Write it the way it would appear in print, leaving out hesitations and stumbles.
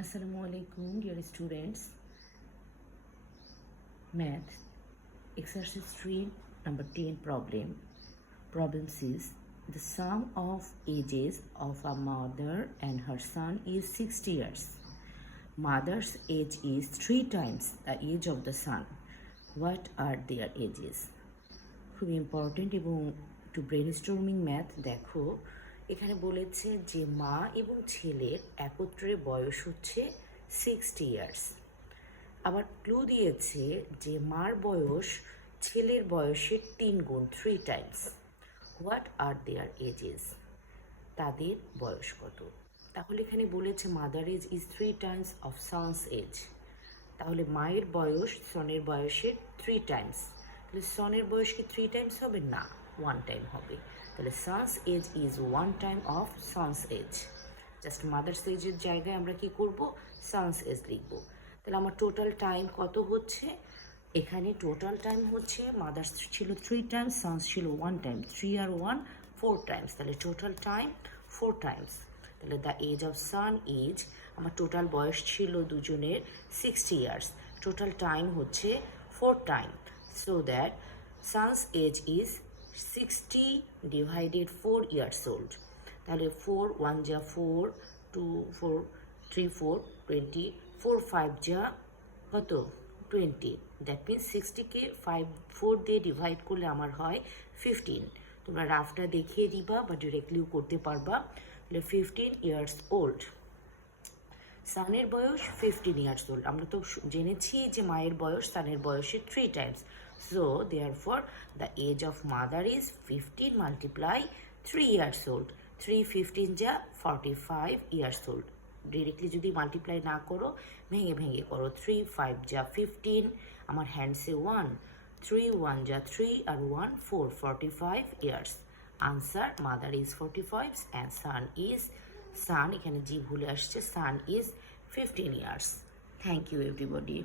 Assalamu alaikum, dear students. Math, exercise 3, number 10 problem. Problem says the sum of ages of a mother and her son is 60 years. Mother's age is 3 times the age of the son. What are their ages? খুব important এবং একটু brainstorming math. দেখো এখানে বলেছে যে মা এবং ছেলের একত্রে বয়স হচ্ছে 60 ইয়ার্স। আবার ক্লু দিয়েছে যে মার বয়স ছেলের বয়সের 3 গুণ 3 times. What are their ages? তাদের বয়স কত? তাহলে এখানে বলেছে mother age is 3 times of son's age. তাহলে মায়ের বয়স সনের বয়সের 3 টাইমস। তাহলে সনের বয়স কি 3 টাইমস হবে? না, 1 টাইম হবে। তাহলে son's age is 1 time of son's age. Just mother's এজের জায়গায় আমরা কি করব? সনস এজ লিখব। তাহলে আমার টোটাল টাইম কত হচ্ছে? এখানে টোটাল টাইম হচ্ছে মাদার্স ছিল 3 টাইমস, সনস ছিল 1 টাইম। 3 আর 1 4 টাইমস। তাহলে টোটাল টাইম 4 টাইমস। তাহলে the age of son is, আমার টোটাল বয়স ছিল দুজনের 60 ইয়ার্স। টোটাল টাইম হচ্ছে 4 time. So that son's age is 60 divided 4 years old. তাহলে 4 1 যা 4, 2 4 3 4 20, 4 5 যা কত? 20। দ্যাট মিনস 60কে 4 দিয়ে ডিভাইড করলে আমার হয় 15। তোমরা রাফটা দেখিয়ে দিবা বা ডিরেক্টলিও করতে পারবা। তাহলে 15 ইয়ার্স ওল্ড। সানের বয়স 15 ইয়ার্স ওল্ড। আমরা তো জেনেছি যে মায়ের বয়স সানের বয়সের 3 times. So therefore the age of mother is 15 multiply 3 years old. 3 15 যা 45 ইয়ার্স ওল্ড। ডিরেক্টলি যদি মাল্টিপ্লাই না করো, ভেঙে ভেঙে করো। 3 5 যা 15, আমার হ্যান্ডসে 1, 3 1 যা 3 আর 1 4, 45 years. Answer mother is 45 and son এখানে জি ভুলে আসছে, son is 15 years. Thank you everybody.